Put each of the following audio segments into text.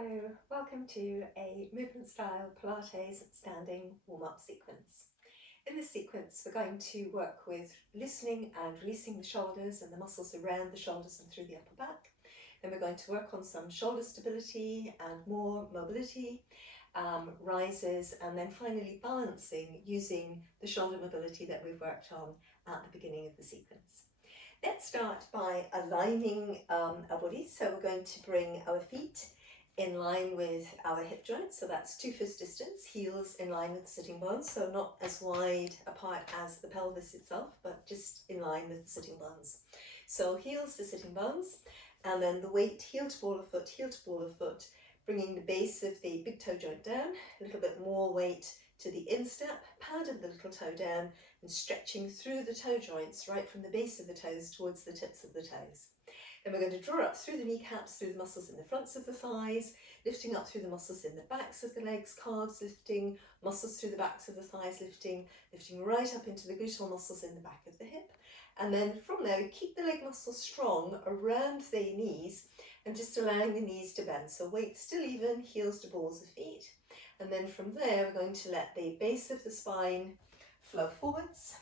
Hello, welcome to a movement style Pilates standing warm-up sequence. In this sequence we're going to work with loosening and releasing the shoulders and the muscles around the shoulders and through the upper back. Then we're going to work on some shoulder stability and more mobility, rises, and then finally balancing using the shoulder mobility that we've worked on at the beginning of the sequence. Let's start by aligning our bodies. So we're going to bring our feet in line with our hip joints, so that's 2 foot distance, heels in line with the sitting bones, so not as wide apart as the pelvis itself, but just in line with the sitting bones. So heels to sitting bones, and then the weight heel to ball of foot, bringing the base of the big toe joint down, a little bit more weight to the instep, pad of the little toe down, and stretching through the toe joints right from the base of the toes towards the tips of the toes. Then we're going to draw up through the kneecaps, through the muscles in the fronts of the thighs, lifting up through the muscles in the backs of the legs, calves lifting, muscles through the backs of the thighs lifting right up into the gluteal muscles in the back of the hip. And then from there, keep the leg muscles strong around the knees and just allowing the knees to bend. So weight still even, heels to balls of feet. And then from there, we're going to let the base of the spine flow forwards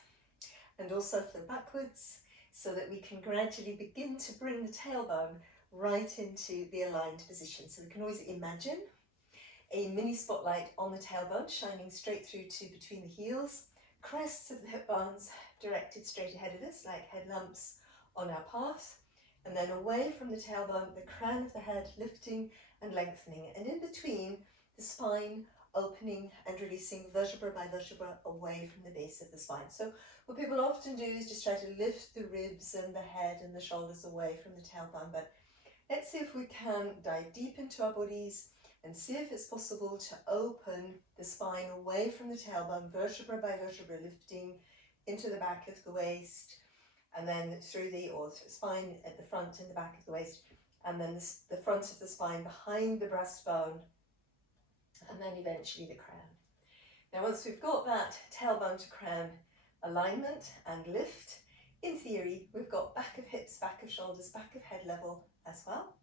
and also flow backwards, so that we can gradually begin to bring the tailbone right into the aligned position. So we can always imagine a mini spotlight on the tailbone shining straight through to between the heels, crests of the hip bones directed straight ahead of us like headlamps on our path, and then away from the tailbone, the crown of the head lifting and lengthening, and in between the spine opening and releasing vertebra by vertebra away from the base of the spine. So what people often do is just try to lift the ribs and the head and the shoulders away from the tailbone, but let's see if we can dive deep into our bodies and see if it's possible to open the spine away from the tailbone, vertebra by vertebra, lifting into the back of the waist, and then through the spine at the front and the back of the waist, and then the front of the spine behind the breastbone, and then eventually the crown. Now once we've got that tailbone to crown alignment and lift, in theory we've got back of hips, back of shoulders, back of head level as well.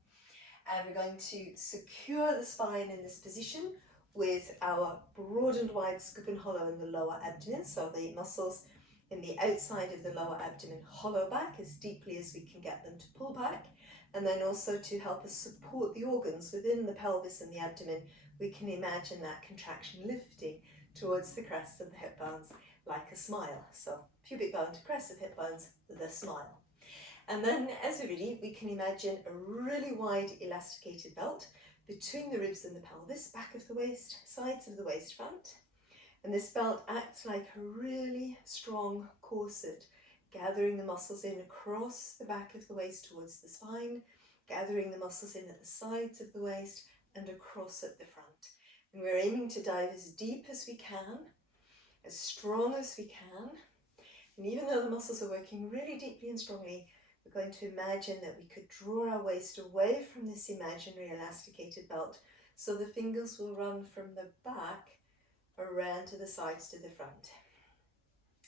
And we're going to secure the spine in this position with our broad and wide scoop and hollow in the lower abdomen, so the muscles in the outside of the lower abdomen hollow back as deeply as we can get them to pull back, and then also to help us support the organs within the pelvis and the abdomen. We can imagine that contraction lifting towards the crests of the hip bones like a smile. So pubic bone to crest of hip bones with a smile. And then as we read, we can imagine a really wide elasticated belt between the ribs and the pelvis, back of the waist, sides of the waist, front. And this belt acts like a really strong corset, gathering the muscles in across the back of the waist towards the spine, gathering the muscles in at the sides of the waist and across at the front. And we're aiming to dive as deep as we can, as strong as we can. And even though the muscles are working really deeply and strongly, we're going to imagine that we could draw our waist away from this imaginary elasticated belt, so the fingers will run from the back around to the sides to the front.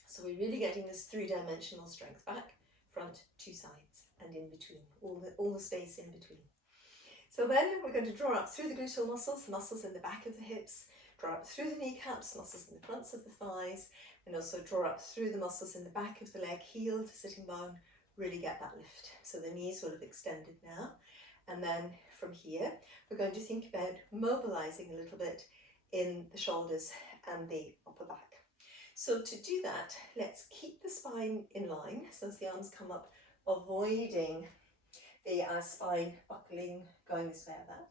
So we're really getting this three-dimensional strength, back, front, two sides, and in between, all the space in between. So then we're going to draw up through the gluteal muscles, the muscles in the back of the hips, draw up through the kneecaps, muscles in the fronts of the thighs, and also draw up through the muscles in the back of the leg, heel to sitting bone, really get that lift. So the knees will have extended now. And then from here, we're going to think about mobilizing a little bit in the shoulders and the upper back. So to do that, let's keep the spine in line, so as the arms come up, avoiding the spine buckling, going this way like that.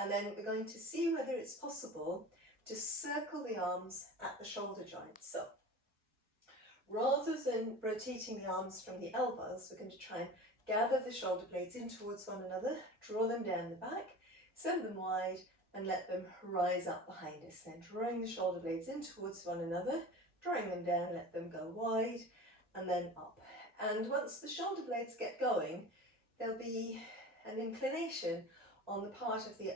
And then we're going to see whether it's possible to circle the arms at the shoulder joints. So rather than rotating the arms from the elbows, we're going to try and gather the shoulder blades in towards one another, draw them down the back, send them wide, and let them rise up behind us. Then drawing the shoulder blades in towards one another, drawing them down, let them go wide, and then up. And once the shoulder blades get going, there'll be an inclination on the part of the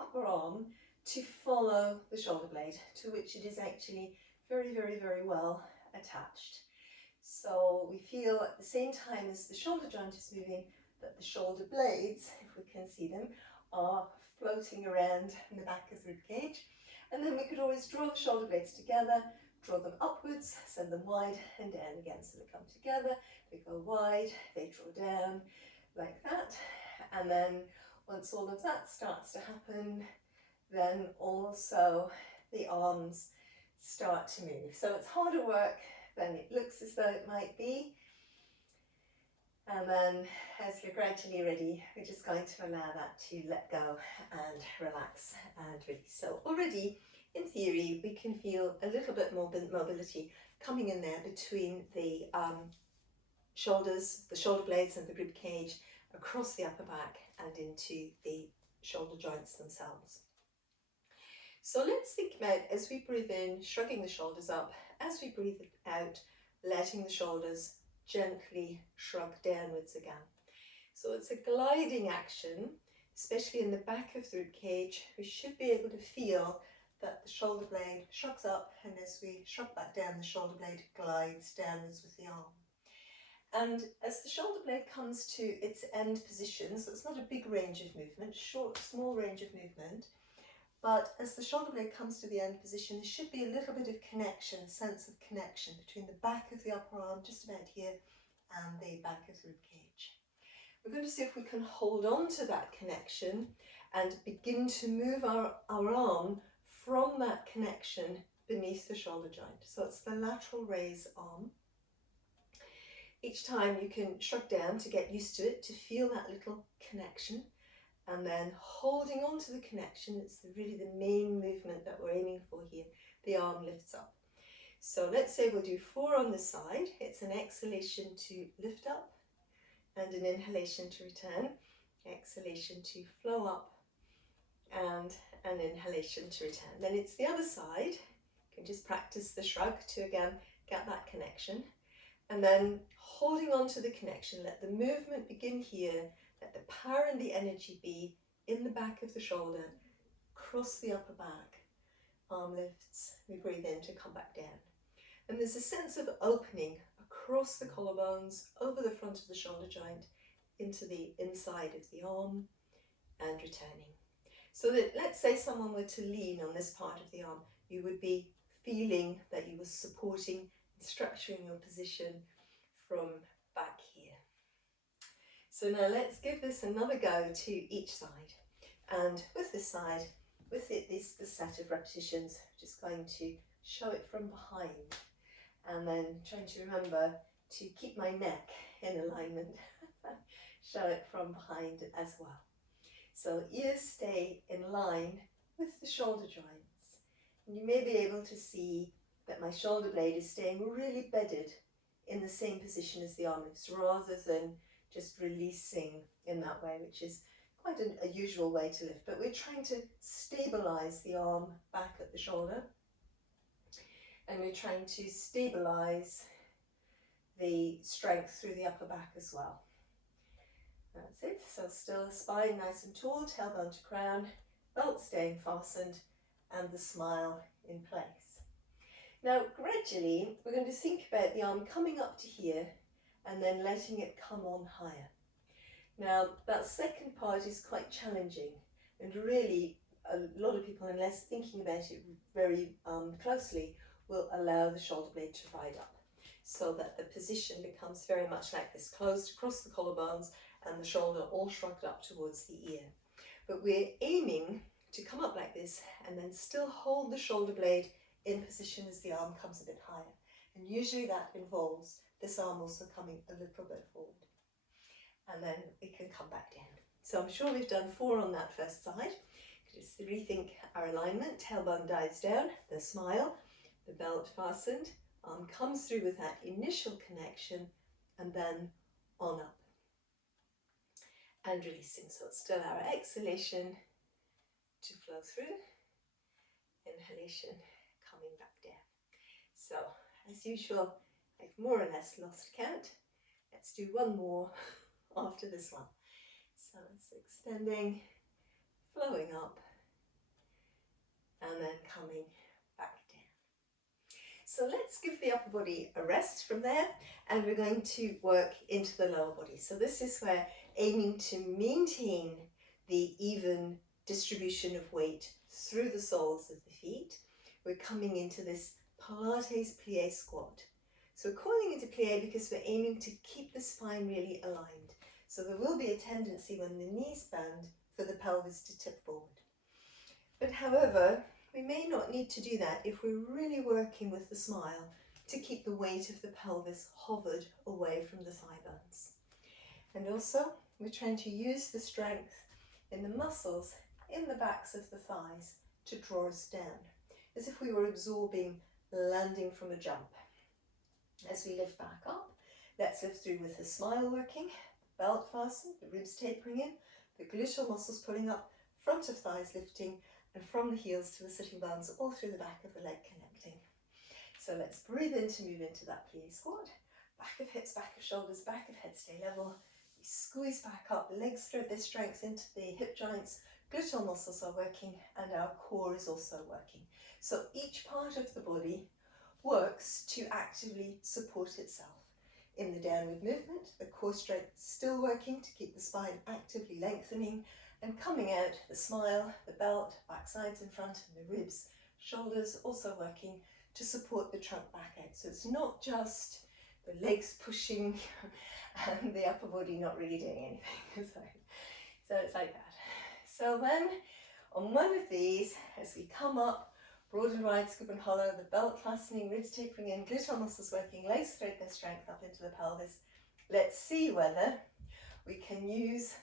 upper arm to follow the shoulder blade, to which it is actually very, very, very well attached. So we feel at the same time as the shoulder joint is moving that the shoulder blades, if we can see them, are floating around in the back of the rib cage. And then we could always draw the shoulder blades together, draw them upwards, send them wide and down again. So they come together, they go wide, they draw down like that. And then once all of that starts to happen, then also the arms start to move. So it's harder work than it looks as though it might be. And then as you're gradually ready, we're just going to allow that to let go and relax and release. So already in theory, we can feel a little bit more mobility coming in there between the shoulders, the shoulder blades and the rib cage, across the upper back and into the shoulder joints themselves. So let's think about, as we breathe in, shrugging the shoulders up, as we breathe out, letting the shoulders gently shrug downwards again. So it's a gliding action, especially in the back of the rib cage. We should be able to feel that the shoulder blade shrugs up, and as we shrug back down, the shoulder blade glides downwards with the arm. And as the shoulder blade comes to its end position, so it's not a big range of movement, short, small range of movement, but as the shoulder blade comes to the end position, there should be a little bit of connection, a sense of connection between the back of the upper arm, just about here, and the back of the rib cage. We're going to see if we can hold on to that connection and begin to move our arm from that connection beneath the shoulder joint. So it's the lateral raise arm. Each time you can shrug down to get used to it, to feel that little connection. And then holding on to the connection, it's really the main movement that we're aiming for here. The arm lifts up. So let's say we'll do 4 on this side. It's an exhalation to lift up and an inhalation to return. Exhalation to flow up and an inhalation to return. Then it's the other side. You can just practice the shrug to again get that connection. And then holding on to the connection, let the movement begin here. Let the power and the energy be in the back of the shoulder, across the upper back. Arm lifts, we breathe in to come back down. And there's a sense of opening across the collarbones, over the front of the shoulder joint, into the inside of the arm, and returning. So that, let's say someone were to lean on this part of the arm, you would be feeling that you were supporting and structuring your position from back here. So now let's give this another go to each side. And with this side, with this set of repetitions, just going to show it from behind. And then trying to remember to keep my neck in alignment. Show it from behind as well. So ears stay in line with the shoulder joints. And you may be able to see that my shoulder blade is staying really bedded in the same position as the arm lifts, rather than just releasing in that way, which is quite a usual way to lift. But we're trying to stabilise the arm back at the shoulder, and we're trying to stabilise the strength through the upper back as well. That's it. So still spine nice and tall, tailbone to crown, belt staying fastened, and the smile in place. Now gradually we're going to think about the arm coming up to here and then letting it come on higher. Now that second part is quite challenging, and really a lot of people, unless thinking about it very closely, will allow the shoulder blade to ride up, so that the position becomes very much like this, closed across the collarbones and the shoulder all shrugged up towards the ear. But we're aiming to come up like this and then still hold the shoulder blade in position as the arm comes a bit higher. And usually that involves this arm also coming a little bit forward. And then we can come back down. So I'm sure we've done 4 on that first side. Just rethink our alignment. Tailbone dives down, the smile, the belt fastened, arm comes through with that initial connection, and then on up. And releasing. So it's still our exhalation to flow through, inhalation coming back down. So as usual, I've more or less lost count. Let's do one more after this one. So it's extending, flowing up, and then coming back down. So let's give the upper body a rest from there, and we're going to work into the lower body. So this is where aiming to maintain the even distribution of weight through the soles of the feet. We're coming into this Pilates plie squat. So we're calling it a plie because we're aiming to keep the spine really aligned. So there will be a tendency when the knees bend for the pelvis to tip forward. But however, we may not need to do that if we're really working with the smile to keep the weight of the pelvis hovered away from the thigh bones. And also, we're trying to use the strength in the muscles in the backs of the thighs to draw us down, as if we were absorbing landing from a jump. As we lift back up, let's lift through with the smile working, belt fastened, the ribs tapering in, the gluteal muscles pulling up, front of thighs lifting, and from the heels to the sitting bones, all through the back of the leg connecting. So let's breathe in to move into that plie squat. Back of hips, back of shoulders, back of head stay level. We squeeze back up, legs thread their strength into the hip joints, gluteal muscles are working, and our core is also working. So each part of the body works to actively support itself. In the downward movement, the core strength is still working to keep the spine actively lengthening, and coming out, the smile, the belt, back sides in front, and the ribs, shoulders also working to support the trunk back out. So it's not just the legs pushing and the upper body not really doing anything. So it's like that. So then on one of these, as we come up, broad and wide, scoop and hollow, the belt fastening, ribs tapering in, gluteal muscles working, legs thread their strength up into the pelvis. Let's see whether we can use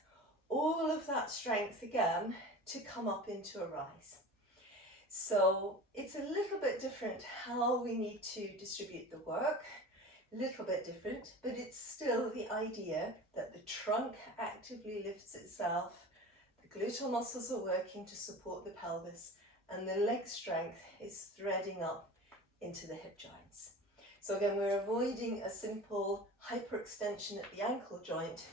all of that strength again to come up into a rise. So it's a little bit different how we need to distribute the work, a little bit different, but it's still the idea that the trunk actively lifts itself, the gluteal muscles are working to support the pelvis, and the leg strength is threading up into the hip joints. So again, we're avoiding a simple hyperextension at the ankle joint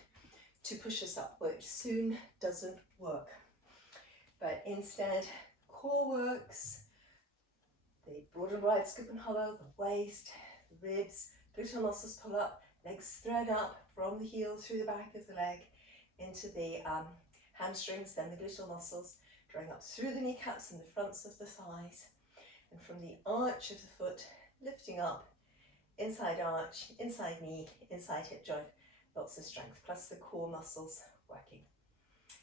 to push us up, which soon doesn't work. But instead, core works, the broad and wide scoop and hollow, the waist, the ribs, gluteal muscles pull up, legs thread up from the heel through the back of the leg into the hamstrings, then the gluteal muscles, drawing up through the kneecaps and the fronts of the thighs, and from the arch of the foot, lifting up, inside arch, inside knee, inside hip joint, lots of strength, plus the core muscles working.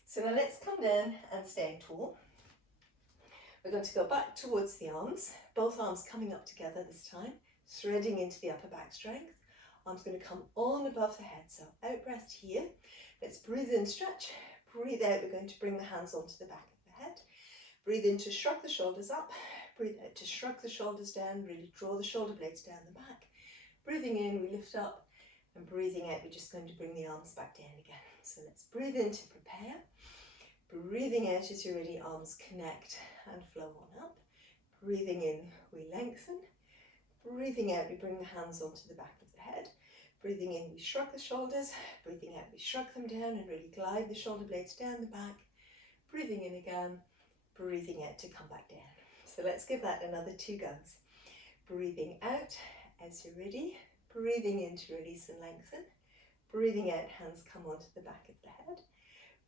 So now let's come down and stand tall. We're going to go back towards the arms, both arms coming up together this time, threading into the upper back strength. Arms going to come on above the head, so out breath here. Let's breathe in, stretch, breathe out, we're going to bring the hands onto the back of the head. Breathe in to shrug the shoulders up, breathe out to shrug the shoulders down, really draw the shoulder blades down the back. Breathing in, we lift up, and breathing out, we're just going to bring the arms back down again. So let's breathe in to prepare. Breathing out as you're ready, arms connect and flow on up. Breathing in, we lengthen. Breathing out, we bring the hands onto the back of the head. Breathing in, we shrug the shoulders. Breathing out, we shrug them down and really glide the shoulder blades down the back. Breathing in again, breathing out to come back down. So let's give that another 2 goes. Breathing out as you're ready. Breathing in to release and lengthen. Breathing out, hands come onto the back of the head.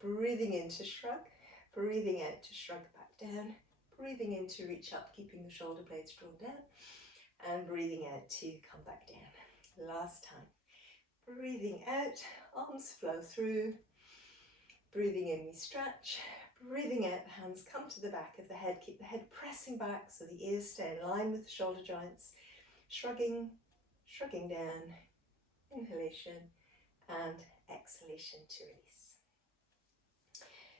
Breathing in to shrug. Breathing out to shrug back down. Breathing in to reach up, keeping the shoulder blades drawn down. And breathing out to come back down. Last time. Breathing out, arms flow through. Breathing in, we stretch. Breathing out, the hands come to the back of the head. Keep the head pressing back so the ears stay in line with the shoulder joints. Shrugging, shrugging down, inhalation and exhalation to release.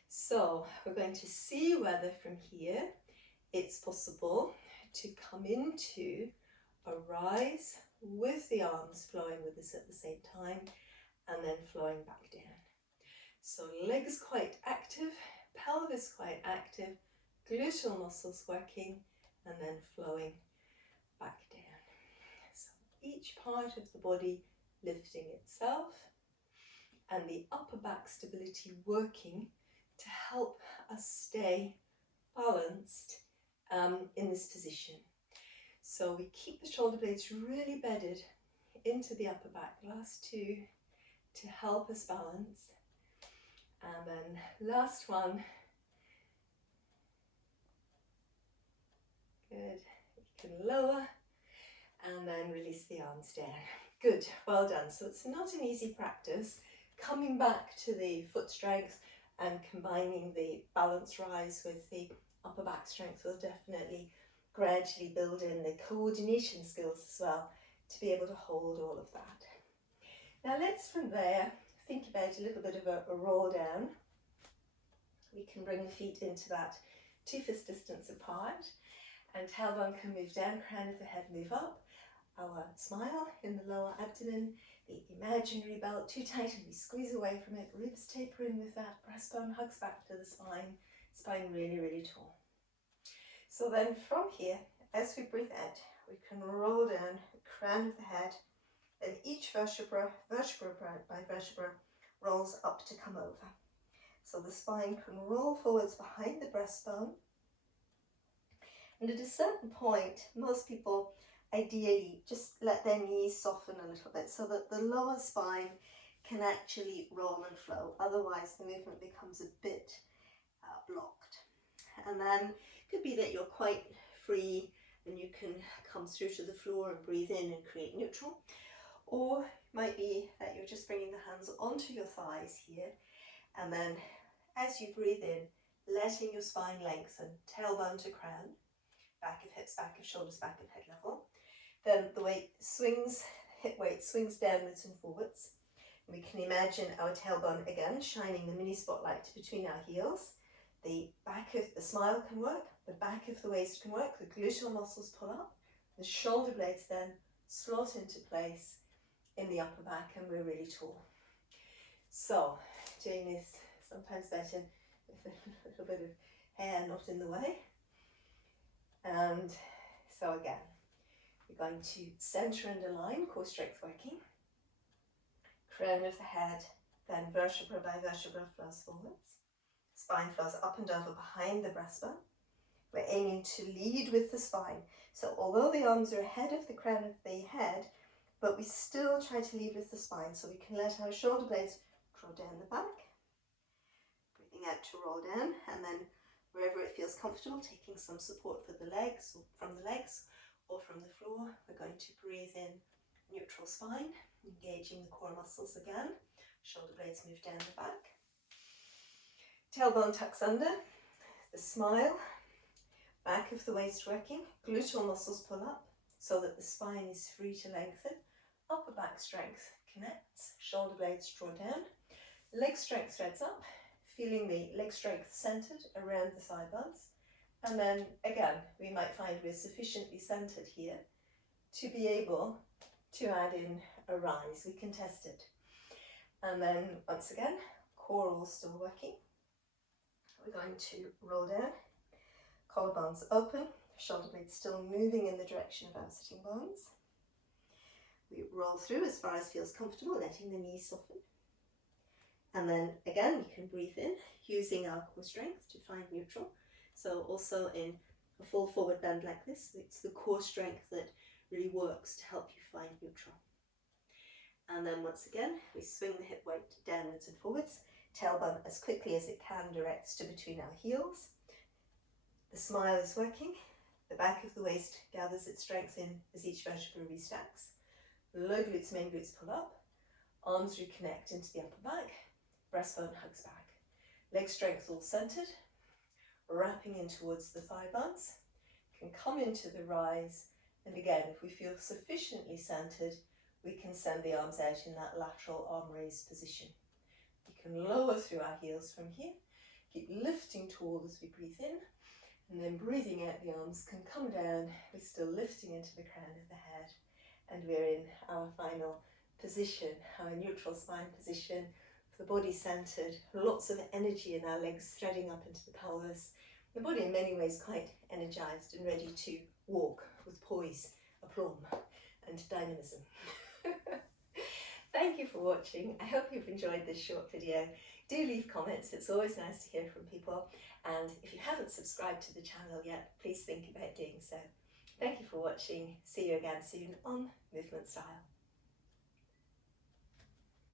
So we're going to see whether from here it's possible to come into a rise with the arms flowing with us at the same time and then flowing back down. So legs quite active, pelvis quite active, gluteal muscles working and then flowing back down. So each part of the body lifting itself and the upper back stability working to help us stay balanced in this position. So we keep the shoulder blades really bedded into the upper back, last 2 to help us balance. And then last one, Good. You can lower and then release the arms down. Good, well done. So it's not an easy practice. Coming back to the foot strength and combining the balance rise with the upper back strength will definitely gradually build in the coordination skills as well to be able to hold all of that. Now let's from there think about a little bit of a roll down. We can bring the feet into that 2 fist distance apart, and tailbone can move down, crown of the head move up. Our smile in the lower abdomen, the imaginary belt too tight and we squeeze away from it, ribs taper in with that, breastbone hugs back to the spine really, really tall. So then from here, as we breathe out, we can roll down the crown of the head, and each vertebra by vertebra, rolls up to come over. So the spine can roll forwards behind the breastbone. And at a certain point, most people ideally just let their knees soften a little bit so that the lower spine can actually roll and flow. Otherwise, the movement becomes a bit blocked. And then it could be that you're quite free and you can come through to the floor and breathe in and create neutral. Or it might be that you're just bringing the hands onto your thighs here, and then as you breathe in, letting your spine lengthen, tailbone to crown, back of hips, back of shoulders, back of head level. Then the weight swings, hip weight swings downwards and forwards. And we can imagine our tailbone again shining the mini spotlight between our heels. The back of the smile can work, the back of the waist can work, the gluteal muscles pull up, the shoulder blades then slot into place in the upper back, and we're really tall. So doing this sometimes better with a little bit of hair not in the way. And so again, we're going to center and align, core strength working. Crown of the head, then vertebra by vertebra flows forwards. Spine flows up and over behind the breastbone. We're aiming to lead with the spine. So although the arms are ahead of the crown of the head, but we still try to lead with the spine, so we can let our shoulder blades draw down the back. Breathing out to roll down, and then wherever it feels comfortable, taking some support for the legs, or from the legs, or from the floor. We're going to breathe in neutral spine, engaging the core muscles again. Shoulder blades move down the back. Tailbone tucks under, the smile, back of the waist working, gluteal muscles pull up so that the spine is free to lengthen. Upper back strength connects, shoulder blades draw down, leg strength threads up, feeling the leg strength centered around the thigh bones. And then again, we might find we're sufficiently centered here to be able to add in a rise. We can test it. And then once again, core all still working. We're going to roll down, collarbones open, shoulder blades still moving in the direction of our sitting bones. We roll through as far as feels comfortable, letting the knees soften. And then again, we can breathe in using our core strength to find neutral. So also in a full forward bend like this, it's the core strength that really works to help you find neutral. And then once again, we swing the hip weight downwards and forwards. Tailbone as quickly as it can directs to between our heels. The smile is working. The back of the waist gathers its strength in as each vertebra restacks. Low glutes, main glutes pull up. Arms reconnect into the upper back. Breastbone hugs back. Leg strength all centered. Wrapping in towards the thigh bones. Can come into the rise. And again, if we feel sufficiently centered, we can send the arms out in that lateral arm raised position. We can lower through our heels from here. Keep lifting tall as we breathe in. And then breathing out, the arms can come down. We're still lifting into the crown of the head. And we're in our final position, our neutral spine position, the body centered, lots of energy in our legs threading up into the pelvis. The body in many ways quite energized and ready to walk with poise, aplomb and dynamism. Thank you for watching. I hope you've enjoyed this short video. Do leave comments, it's always nice to hear from people. And if you haven't subscribed to the channel yet, please think about doing so. Thank you for watching. See you again soon on Movement Style.